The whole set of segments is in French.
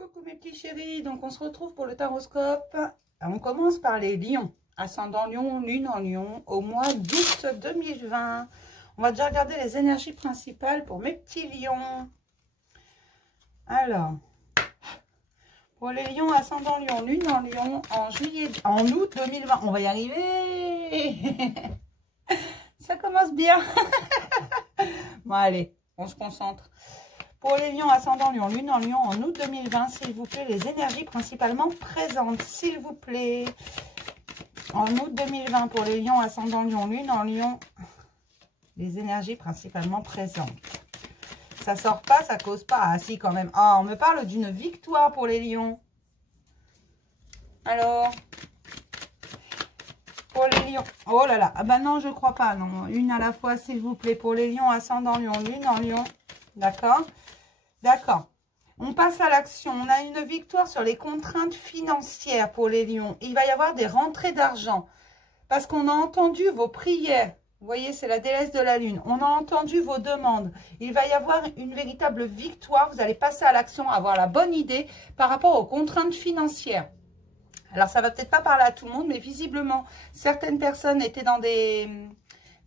Coucou mes petits chéris, donc on se retrouve pour le taroscope. On commence par les lions, ascendant lion, lune en lion, au mois d'août 2020. On va déjà regarder les énergies principales pour mes petits lions. Alors, pour les lions, ascendant lion, lune en lion, en août 2020, on va y arriver. Ça commence bien. Bon allez, on se concentre. Pour les lions, ascendant lion, lune en lion, en août 2020, s'il vous plaît, les énergies principalement présentes, s'il vous plaît. En août 2020, pour les lions, ascendant lion, lune en lion, les énergies principalement présentes. Ça sort pas, ça cause pas. Ah si, quand même. Ah, on me parle d'une victoire pour les lions. Alors, pour les lions. Oh là là. Ah bah non, je crois pas. Non, une à la fois, s'il vous plaît. Pour les lions, ascendant lion, lune en lion. D'accord? D'accord. On passe à l'action. On a une victoire sur les contraintes financières pour les lions. Il va y avoir des rentrées d'argent. Parce qu'on a entendu vos prières. Vous voyez, c'est la déesse de la lune. On a entendu vos demandes. Il va y avoir une véritable victoire. Vous allez passer à l'action, avoir la bonne idée par rapport aux contraintes financières. Alors, ça va peut-être pas parler à tout le monde, mais visiblement, certaines personnes étaient dans des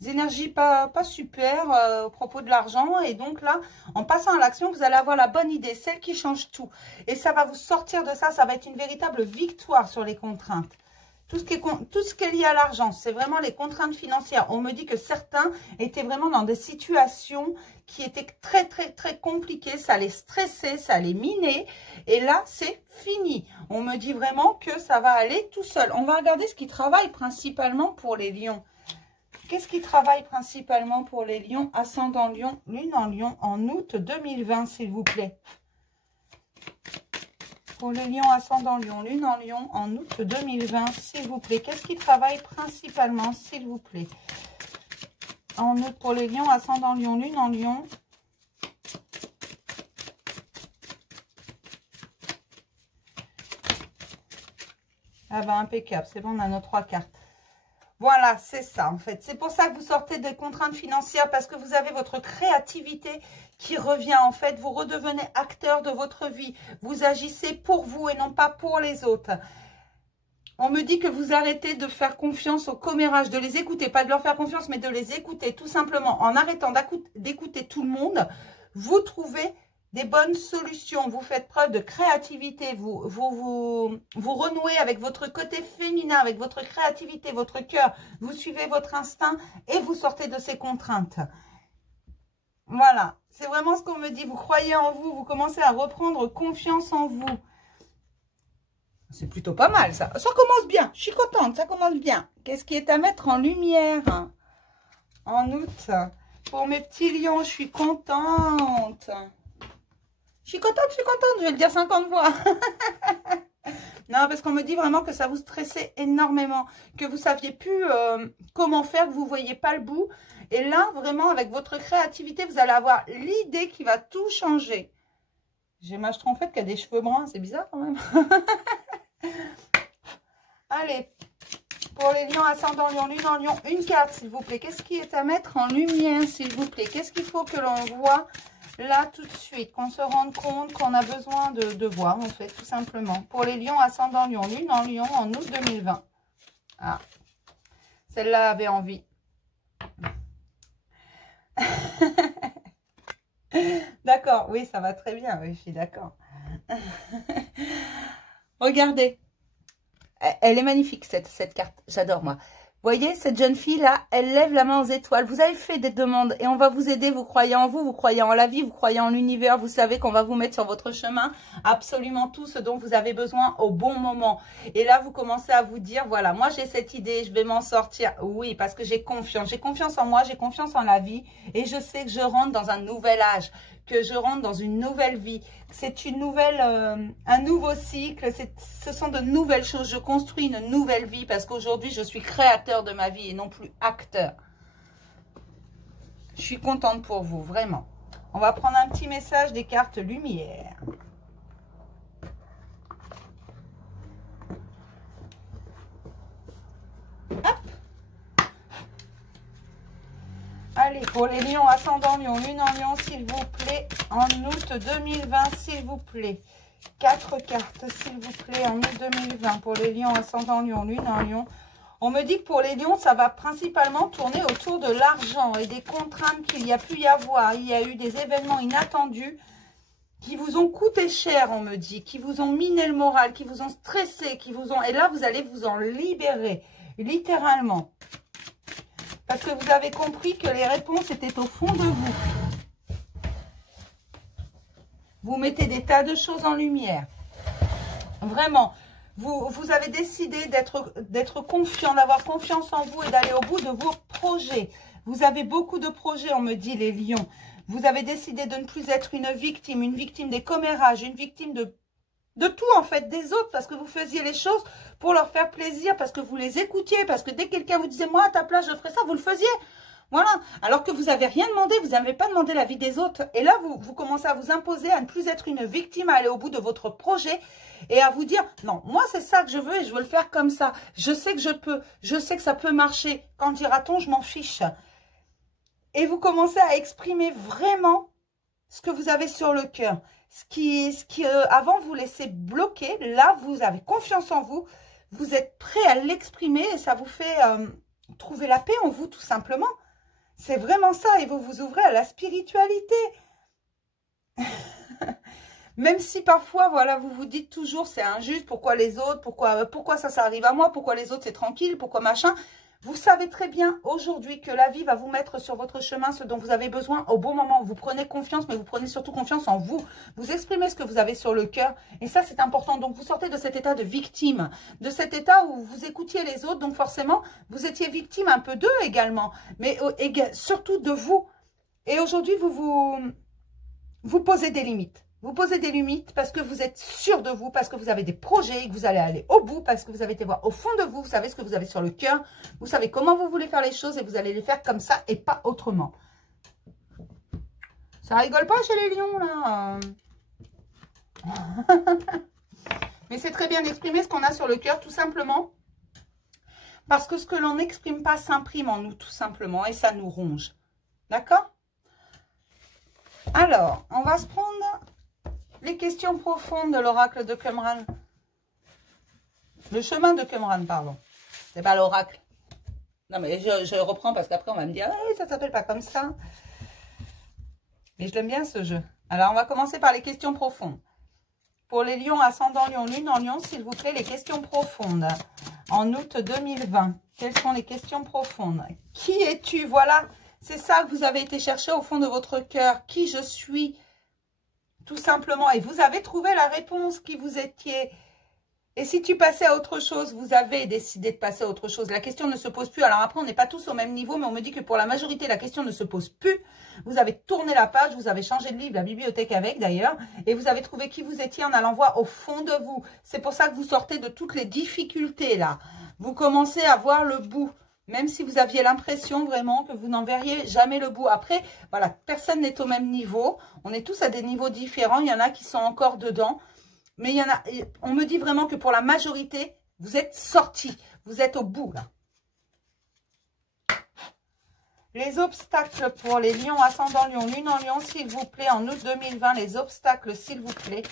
énergies pas super au propos de l'argent. Et donc là, en passant à l'action, vous allez avoir la bonne idée, celle qui change tout. Et ça va vous sortir de ça. Ça va être une véritable victoire sur les contraintes. Tout ce qui est lié à l'argent, c'est vraiment les contraintes financières. On me dit que certains étaient vraiment dans des situations qui étaient très compliquées. Ça les stressait, ça les minait. Et là, c'est fini. On me dit vraiment que ça va aller tout seul. On va regarder ce qui travaille principalement pour les lions. Qu'est-ce qui travaille principalement pour les lions, ascendant lion, lune en lion, en août 2020, s'il vous plaît? Pour les lions, ascendant lion, lune en lion, en août 2020, s'il vous plaît. Qu'est-ce qui travaille principalement, s'il vous plaît? En août, pour les lions, ascendant lion, lune en lion. Ah ben, impeccable. C'est bon, on a nos 3 cartes. Voilà, c'est ça en fait. C'est pour ça que vous sortez des contraintes financières parce que vous avez votre créativité qui revient en fait. Vous redevenez acteur de votre vie. Vous agissez pour vous et non pas pour les autres. On me dit que vous arrêtez de faire confiance aux commérages, de les écouter. Pas de leur faire confiance, mais de les écouter tout simplement. En arrêtant d'écouter tout le monde, vous trouvez des bonnes solutions. Vous faites preuve de créativité. Vous renouez avec votre côté féminin, avec votre créativité, votre cœur. Vous suivez votre instinct et vous sortez de ces contraintes. Voilà. C'est vraiment ce qu'on me dit. Vous croyez en vous. Vous commencez à reprendre confiance en vous. C'est plutôt pas mal, ça. Ça commence bien. Je suis contente. Ça commence bien. Qu'est-ce qui est à mettre en lumière en août? Pour mes petits lions, je suis contente. Je suis contente, je vais le dire 50 fois. Non, parce qu'on me dit vraiment que ça vous stressait énormément, que vous ne saviez plus comment faire, que vous ne voyez pas le bout. Et là, vraiment, avec votre créativité, vous allez avoir l'idée qui va tout changer. J'ai ma trompette qui a des cheveux bruns, c'est bizarre quand même. Allez, pour les lions, ascendant lion, lune en lion, une carte, s'il vous plaît. Qu'est-ce qui est à mettre en lumière, s'il vous plaît? Qu'est-ce qu'il faut que l'on voit là tout de suite, qu'on se rende compte qu'on a besoin de voir, en fait, tout simplement. Pour les lions, ascendant lion, lune en lion, en août 2020. Ah, celle-là avait envie. D'accord, oui, ça va très bien, oui, je suis d'accord. Regardez, elle est magnifique, cette carte, j'adore, moi. Vous voyez, cette jeune fille-là, elle lève la main aux étoiles. Vous avez fait des demandes et on va vous aider. Vous croyez en vous, vous croyez en la vie, vous croyez en l'univers. Vous savez qu'on va vous mettre sur votre chemin absolument tout ce dont vous avez besoin au bon moment. Et là, vous commencez à vous dire, voilà, moi j'ai cette idée, je vais m'en sortir. Oui, parce que j'ai confiance. J'ai confiance en moi, j'ai confiance en la vie. Et je sais que je rentre dans un nouvel âge, que je rentre dans une nouvelle vie. C'est une nouvelle, un nouveau cycle, ce sont de nouvelles choses. Je construis une nouvelle vie parce qu'aujourd'hui, je suis créateur de ma vie et non plus acteur. Je suis contente pour vous, vraiment. On va prendre un petit message des cartes lumière. Hop. Allez, pour les lions, ascendant lion, lune en lion, s'il vous plaît, en août 2020, s'il vous plaît. 4 cartes, s'il vous plaît, en août 2020 pour les lions, ascendant lion, lune en lion. On me dit que pour les lions, ça va principalement tourner autour de l'argent et des contraintes qu'il y a pu y avoir. Il y a eu des événements inattendus qui vous ont coûté cher, on me dit, qui vous ont miné le moral, qui vous ont stressé, qui vous ont... Et là, vous allez vous en libérer, littéralement. Parce que vous avez compris que les réponses étaient au fond de vous. Vous mettez des tas de choses en lumière. Vraiment. Vous avez décidé d'être confiant, d'avoir confiance en vous et d'aller au bout de vos projets. Vous avez beaucoup de projets, on me dit, les lions. Vous avez décidé de ne plus être une victime des commérages, une victime de tout, en fait, des autres, parce que vous faisiez les choses pour leur faire plaisir, parce que vous les écoutiez, parce que dès que quelqu'un vous disait, moi, à ta place, je ferais ça, vous le faisiez. Voilà, alors que vous n'avez rien demandé, vous n'avez pas demandé l'avis des autres. Et là, vous commencez à vous imposer à ne plus être une victime, à aller au bout de votre projet et à vous dire, non, moi, c'est ça que je veux et je veux le faire comme ça. Je sais que je peux, je sais que ça peut marcher. Quand dira-t-on, je m'en fiche. Et vous commencez à exprimer vraiment ce que vous avez sur le cœur. Ce qui avant, vous laissait bloquer. Là, vous avez confiance en vous. Vous êtes prêt à l'exprimer et ça vous fait trouver la paix en vous, tout simplement. C'est vraiment ça, et vous vous ouvrez à la spiritualité. Même si parfois, voilà, vous vous dites toujours, c'est injuste, pourquoi les autres, pourquoi ça arrive à moi, pourquoi les autres c'est tranquille, pourquoi machin. Vous savez très bien aujourd'hui que la vie va vous mettre sur votre chemin ce dont vous avez besoin au bon moment. Vous prenez confiance, mais vous prenez surtout confiance en vous. Vous exprimez ce que vous avez sur le cœur. Et ça, c'est important. Donc, vous sortez de cet état de victime, de cet état où vous écoutiez les autres. Donc, forcément, vous étiez victime un peu d'eux également, mais surtout de vous. Et aujourd'hui, vous posez des limites. Vous posez des limites parce que vous êtes sûr de vous, parce que vous avez des projets, que vous allez aller au bout, parce que vous avez été voir au fond de vous, vous savez ce que vous avez sur le cœur, vous savez comment vous voulez faire les choses et vous allez les faire comme ça et pas autrement. Ça rigole pas chez les lions, là. Mais c'est très bien d'exprimer ce qu'on a sur le cœur, tout simplement. Parce que ce que l'on n'exprime pas s'imprime en nous, tout simplement, et ça nous ronge. D'accord? Alors, on va se prendre les questions profondes de l'oracle de Qumran. Le chemin de Qumran, pardon. C'est pas l'oracle. Non, mais je reprends parce qu'après, on va me dire, hey, ça s'appelle pas comme ça. Mais je l'aime bien, ce jeu. Alors, on va commencer par les questions profondes. Pour les lions, ascendant lion, lune en lion, s'il vous plaît, les questions profondes. En août 2020, quelles sont les questions profondes? Qui es-tu? Voilà, c'est ça que vous avez été chercher au fond de votre cœur. Qui je suis? Tout simplement. Et vous avez trouvé la réponse qui vous étiez. Et si tu passais à autre chose, vous avez décidé de passer à autre chose. La question ne se pose plus. Alors après, on n'est pas tous au même niveau, mais on me dit que pour la majorité, la question ne se pose plus. Vous avez tourné la page, vous avez changé de livre, la bibliothèque avec d'ailleurs, et vous avez trouvé qui vous étiez en allant voir au fond de vous. C'est pour ça que vous sortez de toutes les difficultés là. Vous commencez à voir le bout. Même si vous aviez l'impression vraiment que vous n'en verriez jamais le bout. Après, voilà, personne n'est au même niveau. On est tous à des niveaux différents. Il y en a qui sont encore dedans. Mais il y en a, on me dit vraiment que pour la majorité, vous êtes sortis. Vous êtes au bout, là. Les obstacles pour les lions, ascendant lion, lune en lion, s'il vous plaît, en août 2020. Les obstacles, s'il vous plaît.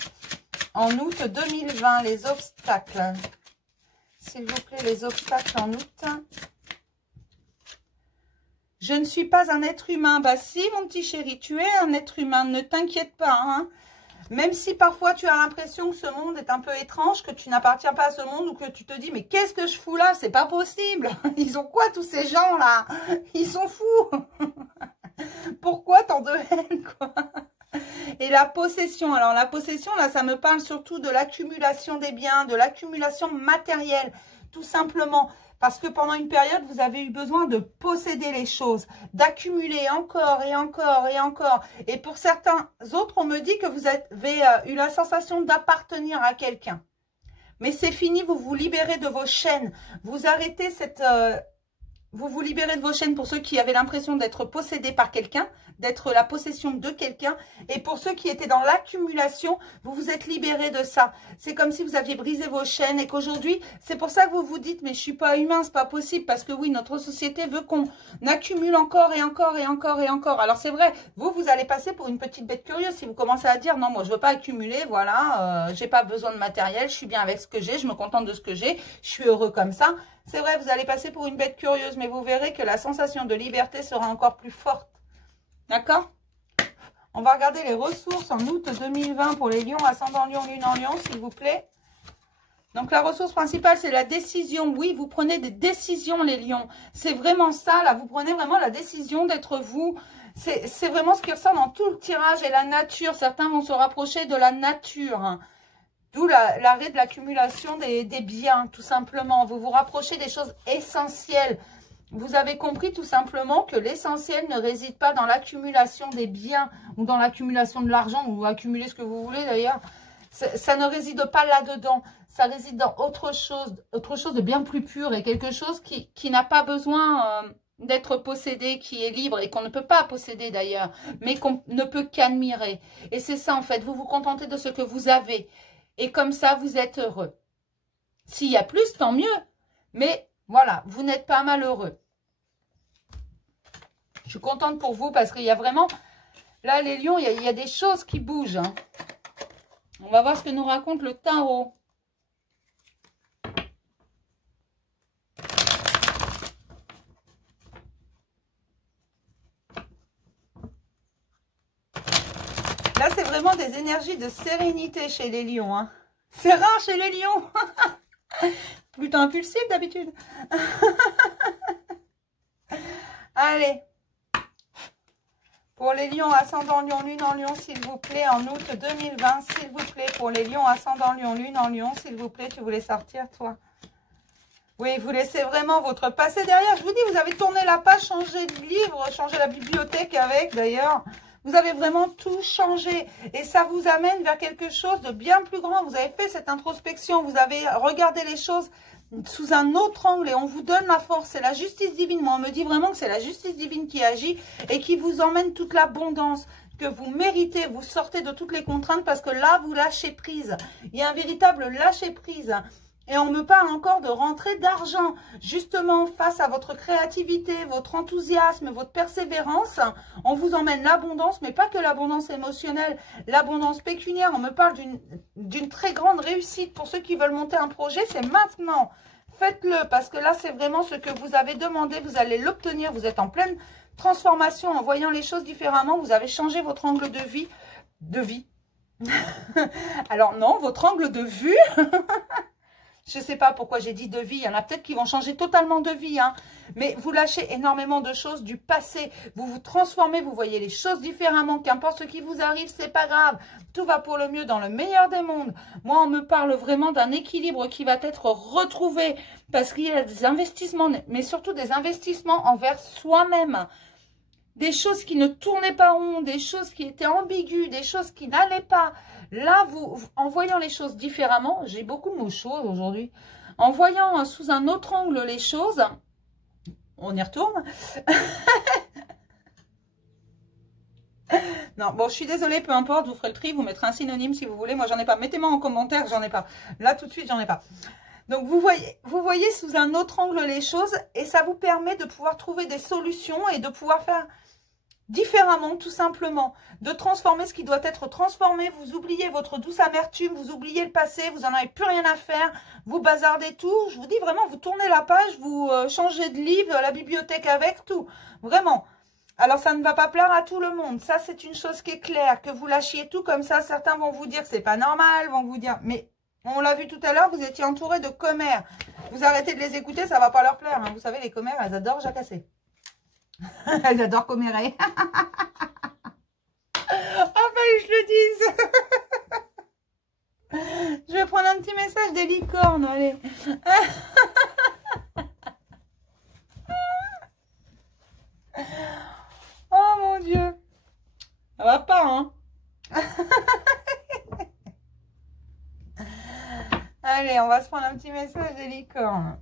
En août 2020, les obstacles. S'il vous plaît, les obstacles en août. Je ne suis pas un être humain. Bah si, mon petit chéri, tu es un être humain. Ne t'inquiète pas. Hein. Même si parfois tu as l'impression que ce monde est un peu étrange, que tu n'appartiens pas à ce monde ou que tu te dis, mais qu'est-ce que je fous là? C'est pas possible. Ils ont quoi tous ces gens là? Ils sont fous. Pourquoi tant de haine quoi? Et la possession. Alors la possession, là, ça me parle surtout de l'accumulation des biens, de l'accumulation matérielle, tout simplement. Parce que pendant une période, vous avez eu besoin de posséder les choses, d'accumuler encore et encore et encore. Et pour certains autres, on me dit que vous avez eu la sensation d'appartenir à quelqu'un. Mais c'est fini, vous vous libérez de vos chaînes. Vous arrêtez vous vous libérez de vos chaînes pour ceux qui avaient l'impression d'être possédés par quelqu'un, d'être la possession de quelqu'un. Et pour ceux qui étaient dans l'accumulation, vous vous êtes libérés de ça. C'est comme si vous aviez brisé vos chaînes et qu'aujourd'hui, c'est pour ça que vous vous dites, mais je suis pas humain, c'est pas possible. Parce que oui, notre société veut qu'on accumule encore et encore et encore et encore. Alors c'est vrai, vous allez passer pour une petite bête curieuse si vous commencez à dire, non, moi je veux pas accumuler, voilà, j'ai pas besoin de matériel, je suis bien avec ce que j'ai, je me contente de ce que j'ai, je suis heureux comme ça. C'est vrai, vous allez passer pour une bête curieuse, mais vous verrez que la sensation de liberté sera encore plus forte. D'accord? On va regarder les ressources en août 2020 pour les lions, ascendant lion, lune en lion, s'il vous plaît. Donc, la ressource principale, c'est la décision. Oui, vous prenez des décisions, les lions. C'est vraiment ça, là. Vous prenez vraiment la décision d'être vous. C'est vraiment ce qui ressort dans tout le tirage et la nature. Certains vont se rapprocher de la nature, hein. D'où l'arrêt de l'accumulation des biens, tout simplement. Vous vous rapprochez des choses essentielles. Vous avez compris tout simplement que l'essentiel ne réside pas dans l'accumulation des biens ou dans l'accumulation de l'argent ou accumuler ce que vous voulez d'ailleurs. Ça ne réside pas là-dedans. Ça réside dans autre chose de bien plus pur et quelque chose qui n'a pas besoin d'être possédé, qui est libre et qu'on ne peut pas posséder d'ailleurs, mais qu'on ne peut qu'admirer. Et c'est ça en fait, vous vous contentez de ce que vous avez. Et comme ça, vous êtes heureux. S'il y a plus, tant mieux. Mais voilà, vous n'êtes pas malheureux. Je suis contente pour vous parce qu'il y a vraiment... Là, les lions, il y a des choses qui bougent, hein. On va voir ce que nous raconte le tarot. Là, c'est vraiment des énergies de sérénité chez les lions, hein. C'est rare chez les lions. Plutôt impulsif d'habitude. Allez. Pour les lions ascendant lion, lune en lion, s'il vous plaît, en août 2020, s'il vous plaît. Pour les lions ascendant lion, lune en lion, s'il vous plaît. Tu voulais sortir, toi? Oui, vous laissez vraiment votre passé derrière. Je vous dis, vous avez tourné la page, changé de livre, changé la bibliothèque avec, d'ailleurs. Vous avez vraiment tout changé et ça vous amène vers quelque chose de bien plus grand. Vous avez fait cette introspection, vous avez regardé les choses sous un autre angle et on vous donne la force. C'est la justice divine. Moi, on me dit vraiment que c'est la justice divine qui agit et qui vous emmène toute l'abondance que vous méritez. Vous sortez de toutes les contraintes parce que là, vous lâchez prise. Il y a un véritable lâcher prise. Et on me parle encore de rentrée d'argent, justement face à votre créativité, votre enthousiasme, votre persévérance. On vous emmène l'abondance, mais pas que l'abondance émotionnelle, l'abondance pécuniaire. On me parle d'une très grande réussite pour ceux qui veulent monter un projet. C'est maintenant. Faites-le parce que là, c'est vraiment ce que vous avez demandé. Vous allez l'obtenir. Vous êtes en pleine transformation en voyant les choses différemment. Vous avez changé votre angle de vie. Alors non, votre angle de vue... Je ne sais pas pourquoi j'ai dit de vie. Il y en a peut-être qui vont changer totalement de vie, hein. Mais vous lâchez énormément de choses du passé. Vous vous transformez, vous voyez les choses différemment. Qu'importe ce qui vous arrive, c'est pas grave. Tout va pour le mieux dans le meilleur des mondes. Moi, on me parle vraiment d'un équilibre qui va être retrouvé. Parce qu'il y a des investissements, mais surtout des investissements envers soi-même. Des choses qui ne tournaient pas rond, des choses qui étaient ambiguës, des choses qui n'allaient pas. Là, en voyant les choses différemment, j'ai beaucoup de mots choses aujourd'hui, en voyant sous un autre angle les choses, on y retourne. Non, bon, je suis désolée, peu importe, vous ferez le tri, vous mettrez un synonyme si vous voulez. Moi, j'en ai pas. Mettez-moi en commentaire, j'en ai pas. Là, tout de suite, j'en ai pas. Donc, vous voyez sous un autre angle les choses et ça vous permet de pouvoir trouver des solutions et de pouvoir faire différemment, tout simplement. De transformer ce qui doit être transformé. Vous oubliez votre douce amertume, vous oubliez le passé, vous n'en avez plus rien à faire. Vous bazardez tout. Je vous dis vraiment, vous tournez la page, vous changez de livre, la bibliothèque avec, tout. Vraiment. Alors, ça ne va pas plaire à tout le monde. Ça, c'est une chose qui est claire. Que vous lâchiez tout comme ça, certains vont vous dire que c'est pas normal, vont vous dire... Mais on l'a vu tout à l'heure, vous étiez entouré de commères. Vous arrêtez de les écouter, ça va pas leur plaire, hein. Vous savez, les commères, elles adorent jacasser. Elles adorent commérer. Enfin, je le dise. Je vais prendre un petit message des licornes, allez. Oh mon Dieu. Ça va pas, hein. Allez, on va se prendre un petit message des licornes.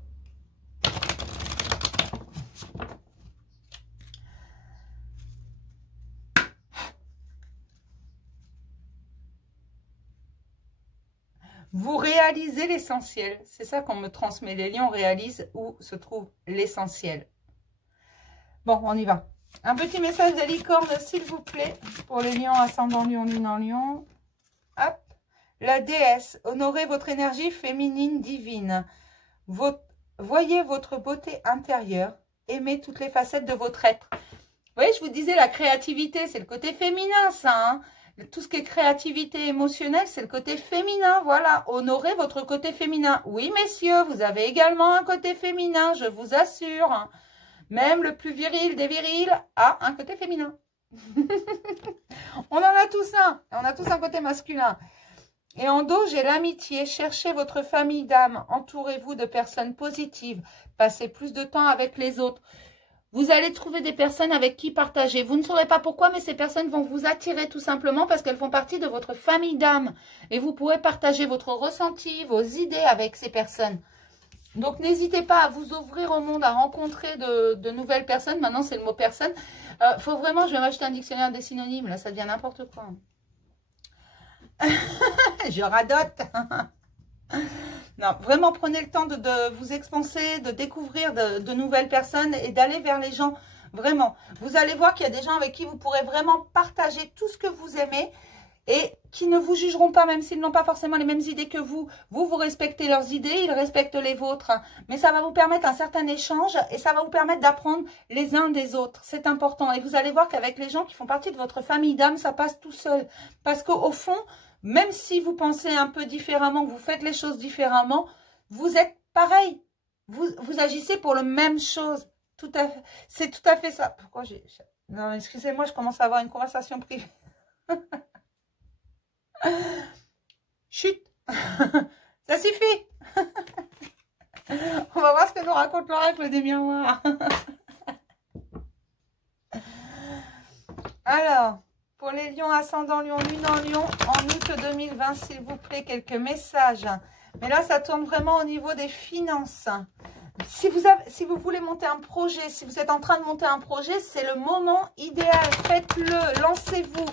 Vous réalisez l'essentiel. C'est ça qu'on me transmet. Les lions réalisent où se trouve l'essentiel. Bon, on y va. Un petit message de licorne, s'il vous plaît, pour les lions, ascendant lion, lune en lion. Hop. La déesse, honorez votre énergie féminine divine. Voyez votre beauté intérieure. Aimez toutes les facettes de votre être. Vous voyez, je vous disais, la créativité, c'est le côté féminin, ça. Hein. Tout ce qui est créativité émotionnelle, c'est le côté féminin. Voilà, honorez votre côté féminin. Oui, messieurs, vous avez également un côté féminin, je vous assure. Même le plus viril des virils a un côté féminin. On en a tous un. On a tous un côté masculin. Et en dos, j'ai l'amitié. Cherchez votre famille d'âme. Entourez-vous de personnes positives. Passez plus de temps avec les autres. Vous allez trouver des personnes avec qui partager. Vous ne saurez pas pourquoi, mais ces personnes vont vous attirer tout simplement parce qu'elles font partie de votre famille d'âme. Et vous pourrez partager votre ressenti, vos idées avec ces personnes. Donc, n'hésitez pas à vous ouvrir au monde, à rencontrer de nouvelles personnes. Maintenant, c'est le mot personne. Faut vraiment, je vais m'acheter un dictionnaire des synonymes. Là, ça devient n'importe quoi. Je radote. Non, vraiment, prenez le temps de vous expanser, de découvrir de nouvelles personnes et d'aller vers les gens. Vraiment, vous allez voir qu'il y a des gens avec qui vous pourrez vraiment partager tout ce que vous aimez et qui ne vous jugeront pas, même s'ils n'ont pas forcément les mêmes idées que vous. Vous respectez leurs idées, ils respectent les vôtres. Mais ça va vous permettre un certain échange et ça va vous permettre d'apprendre les uns des autres. C'est important. Et vous allez voir qu'avec les gens qui font partie de votre famille d'âme, ça passe tout seul. Parce qu'au fond, même si vous pensez un peu différemment, vous faites les choses différemment, vous êtes pareil. Vous agissez pour la même chose. Tout à fait. C'est tout à fait ça. Pourquoi j'ai... Non, excusez-moi, je commence à avoir une conversation privée. Chut. Ça suffit. On va voir ce que nous raconte l'oracle des miroirs. Alors... Pour les lions, ascendant lion, lune en lion, en août 2020, s'il vous plaît, quelques messages. Mais là, ça tourne vraiment au niveau des finances. Si vous voulez monter un projet, si vous êtes en train de monter un projet, c'est le moment idéal. Faites-le, lancez-vous.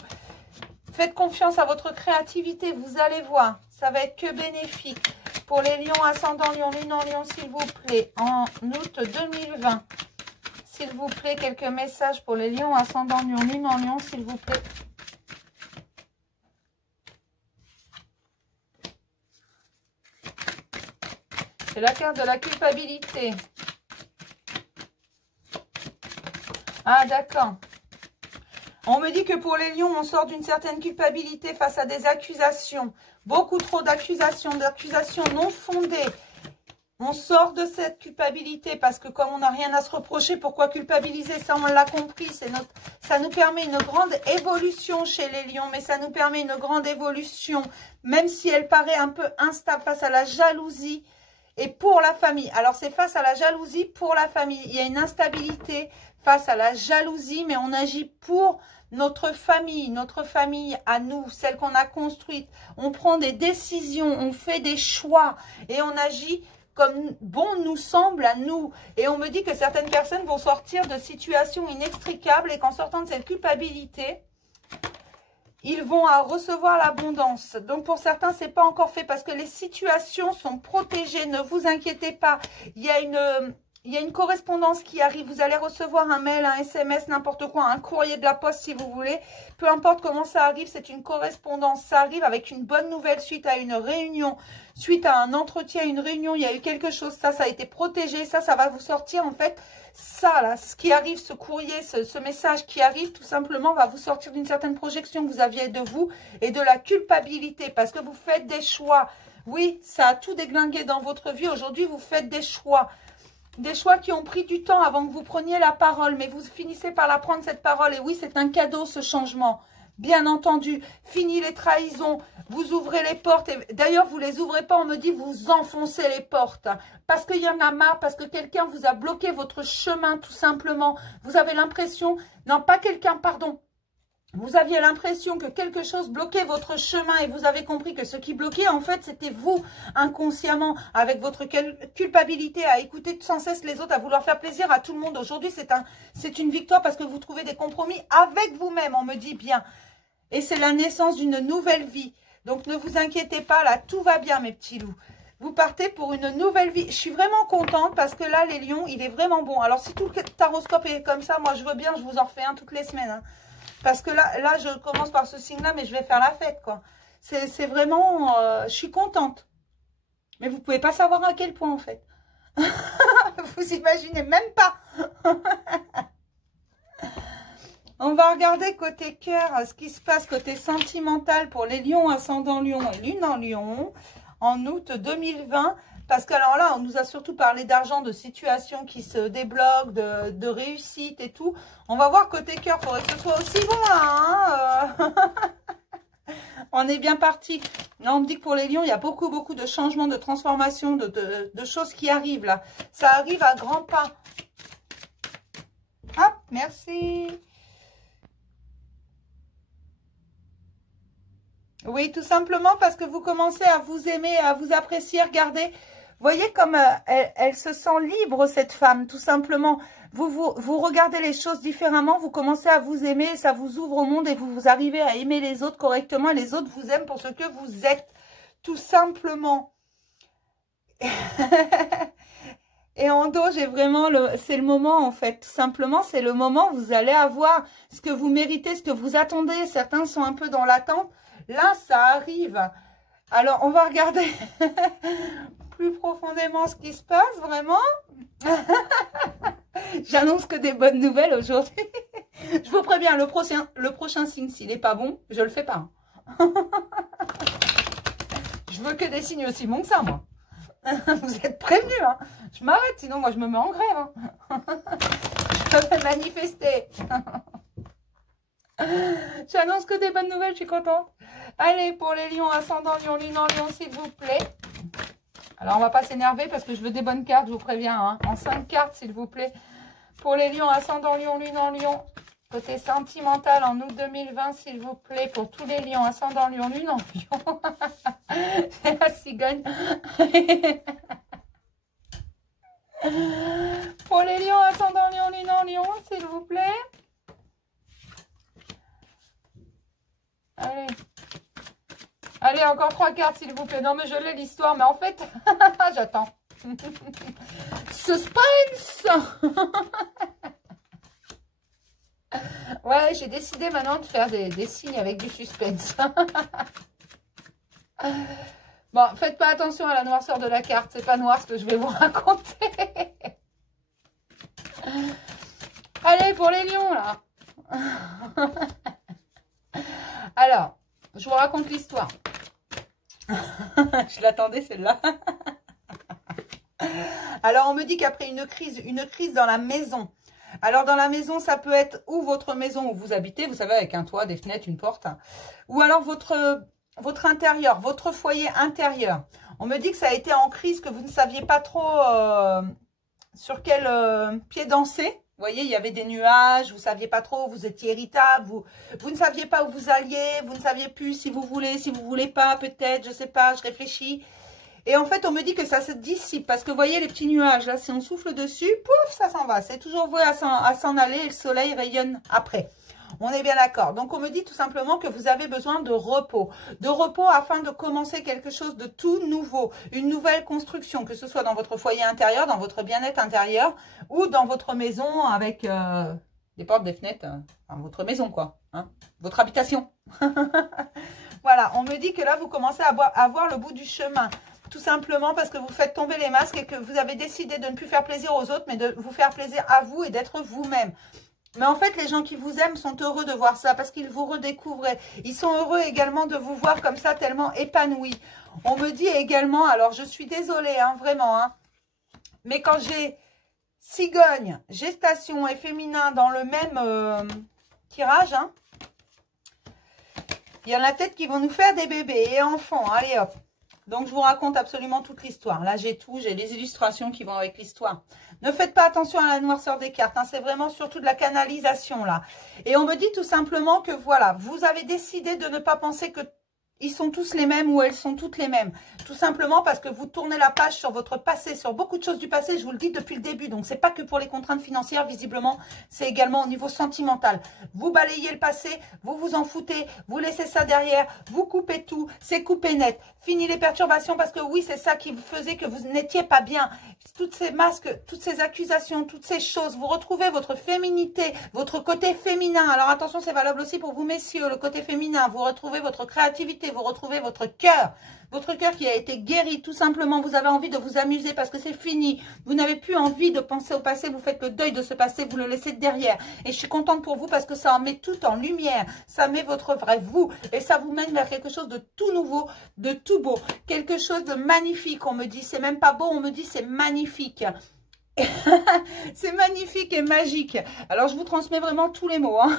Faites confiance à votre créativité, vous allez voir. Ça va être que bénéfique. Pour les lions, ascendant lion, lune en lion, s'il vous plaît, en août 2020. S'il vous plaît, quelques messages pour les lions, ascendant lion, lune en lion, s'il vous plaît. C'est la carte de la culpabilité. Ah, d'accord. On me dit que pour les lions, on sort d'une certaine culpabilité face à des accusations. Beaucoup trop d'accusations non fondées. On sort de cette culpabilité parce que comme on n'a rien à se reprocher, pourquoi culpabiliser? Ça, on l'a compris. Ça nous permet une grande évolution chez les lions, mais ça nous permet une grande évolution, même si elle paraît un peu instable face à la jalousie et pour la famille. Alors, c'est face à la jalousie pour la famille. Il y a une instabilité face à la jalousie, mais on agit pour notre famille à nous, celle qu'on a construite. On prend des décisions, on fait des choix et on agit comme bon nous semble à nous. Et on me dit que certaines personnes vont sortir de situations inextricables et qu'en sortant de cette culpabilité, ils vont recevoir l'abondance. Donc pour certains, c'est pas encore fait parce que les situations sont protégées. Ne vous inquiétez pas. Il y a une correspondance qui arrive. Vous allez recevoir un mail, un SMS, n'importe quoi, un courrier de la poste si vous voulez. Peu importe comment ça arrive, c'est une correspondance. Ça arrive avec une bonne nouvelle suite à une réunion, suite à un entretien, une réunion. Il y a eu quelque chose, ça a été protégé. Ça va vous sortir en fait. Ça, là, ce qui arrive, ce courrier, ce message qui arrive, tout simplement, va vous sortir d'une certaine projection que vous aviez de vous et de la culpabilité parce que vous faites des choix. Oui, ça a tout déglingué dans votre vie. Aujourd'hui, vous faites des choix. Des choix qui ont pris du temps avant que vous preniez la parole, mais vous finissez par la prendre cette parole. Et oui, c'est un cadeau ce changement. Bien entendu, fini les trahisons, vous ouvrez les portes. D'ailleurs, vous ne les ouvrez pas, on me dit, vous enfoncez les portes. Parce qu'il y en a marre, parce que quelqu'un vous a bloqué votre chemin tout simplement. Vous avez l'impression, non pas quelqu'un, pardon. Vous aviez l'impression que quelque chose bloquait votre chemin et vous avez compris que ce qui bloquait, en fait, c'était vous, inconsciemment, avec votre culpabilité à écouter sans cesse les autres, à vouloir faire plaisir à tout le monde. Aujourd'hui, c'est une victoire parce que vous trouvez des compromis avec vous-même, on me dit bien. Et c'est la naissance d'une nouvelle vie. Donc, ne vous inquiétez pas, là, tout va bien, mes petits loups. Vous partez pour une nouvelle vie. Je suis vraiment contente parce que là, les lions, il est vraiment bon. Alors, si tout le taroscope est comme ça, moi, je veux bien, je vous en refais un toutes les semaines. Hein. Parce que là, je commence par ce signe-là, mais je vais faire la fête, quoi. C'est vraiment... je suis contente. Mais vous pouvez pas savoir à quel point, en fait. Vous imaginez même pas. On va regarder côté cœur, ce qui se passe côté sentimental pour les lions, ascendant lion et lune en lion, en août 2020. Parce que alors là, on nous a surtout parlé d'argent, de situations qui se débloquent, de réussite et tout. On va voir côté cœur, il faudrait que ce soit aussi bon. Hein, On est bien parti. Là, on me dit que pour les lions, il y a beaucoup de changements, de transformations, de choses qui arrivent là. Ça arrive à grands pas. Hop, merci. Oui, tout simplement parce que vous commencez à vous aimer, à vous apprécier. Regardez, voyez comme elle se sent libre, cette femme, tout simplement. Vous regardez les choses différemment, vous commencez à vous aimer, ça vous ouvre au monde et vous arrivez à aimer les autres correctement. Et les autres vous aiment pour ce que vous êtes, tout simplement. Et en dos, j'ai vraiment, c'est le moment en fait, tout simplement, c'est le moment où vous allez avoir ce que vous méritez, ce que vous attendez. Certains sont un peu dans l'attente. Là, ça arrive. Alors, on va regarder plus profondément ce qui se passe, vraiment. J'annonce que des bonnes nouvelles aujourd'hui. Je vous préviens, le prochain signe, s'il n'est pas bon, je le fais pas. Je veux que des signes aussi bons que ça, moi. Vous êtes prévenus, hein. Je m'arrête, sinon moi je me mets en grève. Hein. Je vais manifester. J'annonce que des bonnes nouvelles, je suis contente. Allez, pour les lions, ascendant lion, lune en lion, s'il vous plaît. Alors, on va pas s'énerver parce que je veux des bonnes cartes, je vous préviens. Hein. En 5 cartes, s'il vous plaît. Pour les lions, ascendant lion, lune en lion. Côté sentimental, en août 2020, s'il vous plaît. Pour tous les lions, ascendant lion, lune en lion. C'est la cigogne. Pour les lions, ascendant lion, lune en lion, s'il vous plaît. Allez. Allez, encore 3 cartes, s'il vous plaît. Non, mais je l'ai l'histoire, mais en fait, j'attends. Suspense. Ouais, j'ai décidé maintenant de faire des signes avec du suspense. Bon, faites pas attention à la noirceur de la carte. C'est pas noir ce que je vais vous raconter. Allez, pour les lions, là. Alors, je vous raconte l'histoire. Je l'attendais, celle-là. Alors, on me dit qu'après une crise dans la maison. Alors, dans la maison, ça peut être ou votre maison où vous habitez, vous savez, avec un toit, des fenêtres, une porte. Ou alors votre intérieur, votre foyer intérieur. On me dit que ça a été en crise, que vous ne saviez pas trop sur quel pied danser. Vous voyez, il y avait des nuages, vous ne saviez pas trop, vous étiez irritable, vous ne saviez pas où vous alliez, vous ne saviez plus si vous voulez pas, peut-être, je ne sais pas, je réfléchis. Et en fait, on me dit que ça se dissipe, parce que vous voyez les petits nuages, là, si on souffle dessus, pouf, ça s'en va. C'est toujours voué à s'en aller et le soleil rayonne après. On est bien d'accord. Donc, on me dit tout simplement que vous avez besoin de repos. De repos afin de commencer quelque chose de tout nouveau. Une nouvelle construction, que ce soit dans votre foyer intérieur, dans votre bien-être intérieur ou dans votre maison avec des portes, des fenêtres. Enfin, votre maison, quoi. Hein, votre habitation. Voilà, on me dit que là, vous commencez à voir le bout du chemin. Tout simplement parce que vous faites tomber les masques et que vous avez décidé de ne plus faire plaisir aux autres, mais de vous faire plaisir à vous et d'être vous-même. Mais en fait, les gens qui vous aiment sont heureux de voir ça parce qu'ils vous redécouvrent. Ils sont heureux également de vous voir comme ça, tellement épanouis. On me dit également, alors je suis désolée, hein, vraiment, hein, mais quand j'ai cigogne, gestation et féminin dans le même tirage, hein, il y en a peut-être qui vont nous faire des bébés et enfants. Allez hop. Donc, je vous raconte absolument toute l'histoire. Là, j'ai tout. J'ai les illustrations qui vont avec l'histoire. Ne faites pas attention à la noirceur des cartes. Hein, c'est vraiment surtout de la canalisation, là. Et on me dit tout simplement que, voilà, vous avez décidé de ne pas penser qu'il ils sont tous les mêmes ou elles sont toutes les mêmes. Tout simplement parce que vous tournez la page sur votre passé, sur beaucoup de choses du passé, je vous le dis depuis le début. Donc, c'est pas que pour les contraintes financières, visiblement, c'est également au niveau sentimental. Vous balayez le passé, vous vous en foutez, vous laissez ça derrière, vous coupez tout, c'est coupé net. Fini les perturbations parce que oui, c'est ça qui faisait que vous n'étiez pas bien. Toutes ces masques, toutes ces accusations, toutes ces choses, vous retrouvez votre féminité, votre côté féminin. Alors attention, c'est valable aussi pour vous messieurs, le côté féminin. Vous retrouvez votre créativité, vous retrouvez votre cœur qui a été guéri tout simplement. Vous avez envie de vous amuser parce que c'est fini. Vous n'avez plus envie de penser au passé, vous faites le deuil de ce passé, vous le laissez derrière. Et je suis contente pour vous parce que ça en met tout en lumière, ça met votre vrai vous et ça vous mène vers quelque chose de tout nouveau, de tout beau, quelque chose de magnifique. On me dit, c'est même pas beau, on me dit c'est magnifique. C'est magnifique et magique. Alors, je vous transmets vraiment tous les mots. Hein.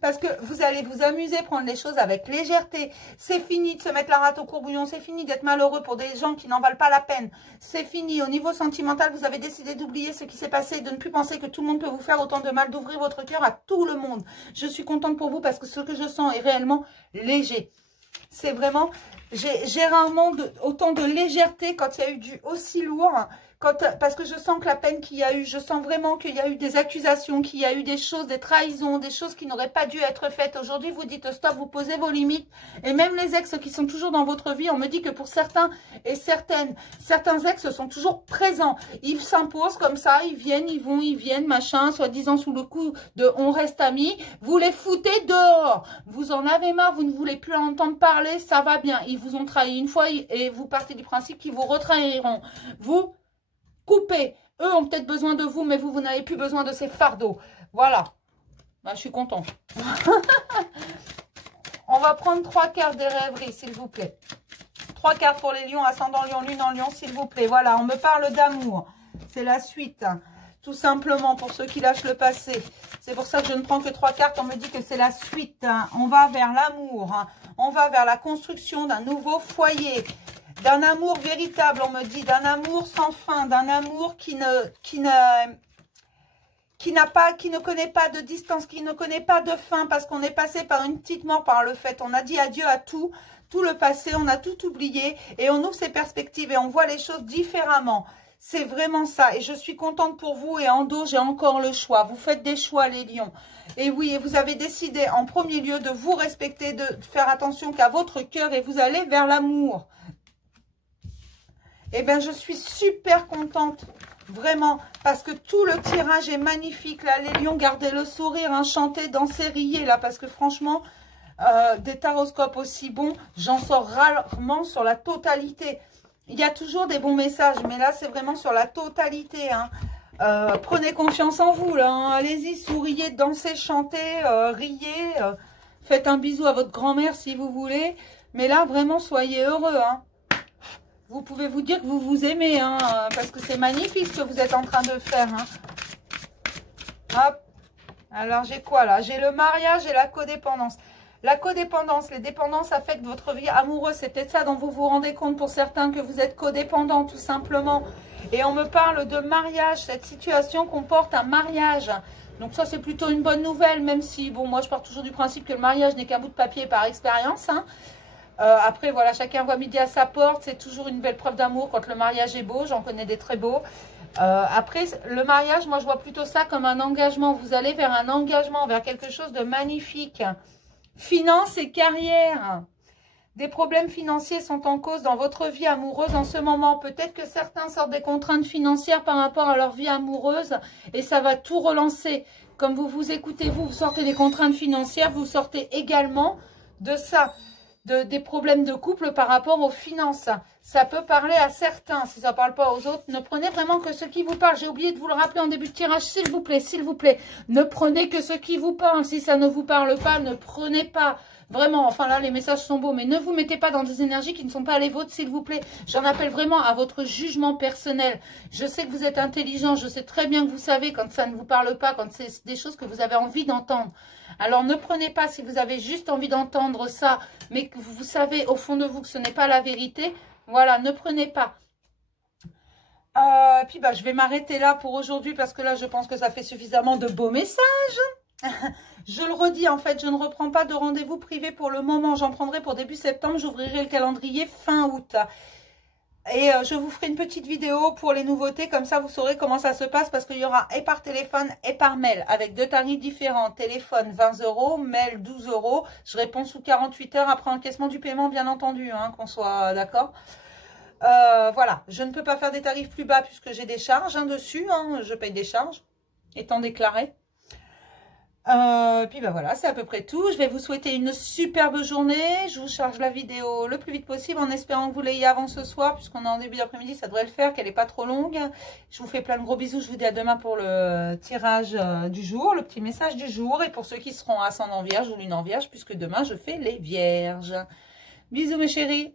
Parce que vous allez vous amuser, prendre les choses avec légèreté. C'est fini de se mettre la rate au courbouillon. C'est fini d'être malheureux pour des gens qui n'en valent pas la peine. C'est fini. Au niveau sentimental, vous avez décidé d'oublier ce qui s'est passé, de ne plus penser que tout le monde peut vous faire autant de mal, d'ouvrir votre cœur à tout le monde. Je suis contente pour vous parce que ce que je sens est réellement léger. C'est vraiment... J'ai rarement autant de légèreté quand il y a eu du aussi lourd. Parce que je sens que la peine qu'il y a eu, je sens vraiment qu'il y a eu des accusations, qu'il y a eu des choses, des trahisons, des choses qui n'auraient pas dû être faites. Aujourd'hui, vous dites stop, vous posez vos limites. Et même les ex qui sont toujours dans votre vie, on me dit que pour certains et certains ex sont toujours présents. Ils s'imposent comme ça, ils viennent, ils vont, ils viennent, machin, soi-disant sous le coup de on reste amis. Vous les foutez dehors. Vous en avez marre, vous ne voulez plus en entendre parler, ça va bien. Ils vous ont trahi une fois et vous partez du principe qu'ils vous retrahiront. Vous coupez. Eux ont peut-être besoin de vous, mais vous n'avez plus besoin de ces fardeaux. Voilà. Ben, je suis contente. On va prendre 3 cartes des rêveries, s'il vous plaît. 3 cartes pour les lions, ascendant lion, lune en lion, s'il vous plaît. Voilà, on me parle d'amour. C'est la suite. Tout simplement, pour ceux qui lâchent le passé. C'est pour ça que je ne prends que 3 cartes. On me dit que c'est la suite. On va vers l'amour. On va vers la construction d'un nouveau foyer. D'un amour véritable, on me dit, d'un amour sans fin, d'un amour qui ne connaît pas de distance, qui ne connaît pas de fin, parce qu'on est passé par une petite mort par le fait. On a dit adieu à tout le passé, on a tout oublié, et on ouvre ses perspectives et on voit les choses différemment. C'est vraiment ça, et je suis contente pour vous, et en dos, j'ai encore le choix. Vous faites des choix, les lions. Et oui, et vous avez décidé en premier lieu de vous respecter, de faire attention qu'à votre cœur, et vous allez vers l'amour. Eh bien, je suis super contente, vraiment, parce que tout le tirage est magnifique, là. Les lions, gardez le sourire, hein, chantez, dansez, riez, là, parce que franchement, des taroscopes aussi bons, j'en sors rarement sur la totalité. Il y a toujours des bons messages, mais là, c'est vraiment sur la totalité, hein. Prenez confiance en vous, là, hein. Allez-y, souriez, dansez, chantez, riez, faites un bisou à votre grand-mère si vous voulez, mais là, vraiment, soyez heureux, hein. Vous pouvez vous dire que vous vous aimez, hein, parce que c'est magnifique ce que vous êtes en train de faire. Hein. Hop. Alors, j'ai quoi là? J'ai le mariage et la codépendance. La codépendance, les dépendances affectent votre vie amoureuse. C'est peut-être ça dont vous vous rendez compte pour certains, que vous êtes codépendant tout simplement. Et on me parle de mariage. Cette situation comporte un mariage. Donc ça, c'est plutôt une bonne nouvelle, même si, bon, moi, je pars toujours du principe que le mariage n'est qu'un bout de papier par expérience, hein. Après, voilà, chacun voit midi à sa porte. C'est toujours une belle preuve d'amour quand le mariage est beau. J'en connais des très beaux. Après, le mariage, moi, je vois plutôt ça comme un engagement. Vous allez vers un engagement, vers quelque chose de magnifique. Finance et carrière. Des problèmes financiers sont en cause dans votre vie amoureuse en ce moment. Peut-être que certains sortent des contraintes financières par rapport à leur vie amoureuse. Et ça va tout relancer. Comme vous vous écoutez, vous sortez des contraintes financières. Vous sortez également de ça. Des problèmes de couple par rapport aux finances. Ça peut parler à certains, si ça ne parle pas aux autres. Ne prenez vraiment que ce qui vous parle. J'ai oublié de vous le rappeler en début de tirage, s'il vous plaît, s'il vous plaît. Ne prenez que ce qui vous parle. Si ça ne vous parle pas, ne prenez pas. Vraiment, enfin là, les messages sont beaux, mais ne vous mettez pas dans des énergies qui ne sont pas les vôtres, s'il vous plaît. J'en appelle vraiment à votre jugement personnel. Je sais que vous êtes intelligent, je sais très bien que vous savez quand ça ne vous parle pas, quand c'est des choses que vous avez envie d'entendre. Alors, ne prenez pas si vous avez juste envie d'entendre ça, mais que vous savez au fond de vous que ce n'est pas la vérité. Voilà, ne prenez pas. Puis, bah, je vais m'arrêter là pour aujourd'hui parce que là, je pense que ça fait suffisamment de beaux messages. Je le redis, en fait, je ne reprends pas de rendez-vous privé pour le moment. J'en prendrai pour début septembre. J'ouvrirai le calendrier fin août. Et je vous ferai une petite vidéo pour les nouveautés. Comme ça, vous saurez comment ça se passe. Parce qu'il y aura et par téléphone et par mail. Avec 2 tarifs différents. Téléphone, 20 €. Mail, 12 €. Je réponds sous 48 heures après encaissement du paiement, bien entendu. Hein, qu'on soit d'accord. Voilà. Je ne peux pas faire des tarifs plus bas puisque j'ai des charges dessus. Hein, je paye des charges. Étant déclaré. Puis ben voilà, c'est à peu près tout. Je vais vous souhaiter une superbe journée. Je vous charge la vidéo le plus vite possible en espérant que vous l'ayez avant ce soir, puisqu'on est en début d'après-midi, ça devrait le faire, qu'elle n'est pas trop longue. Je vous fais plein de gros bisous. Je vous dis à demain pour le tirage du jour, le petit message du jour. Et pour ceux qui seront ascendant vierge ou lune en vierge, puisque demain je fais les vierges. Bisous mes chéris.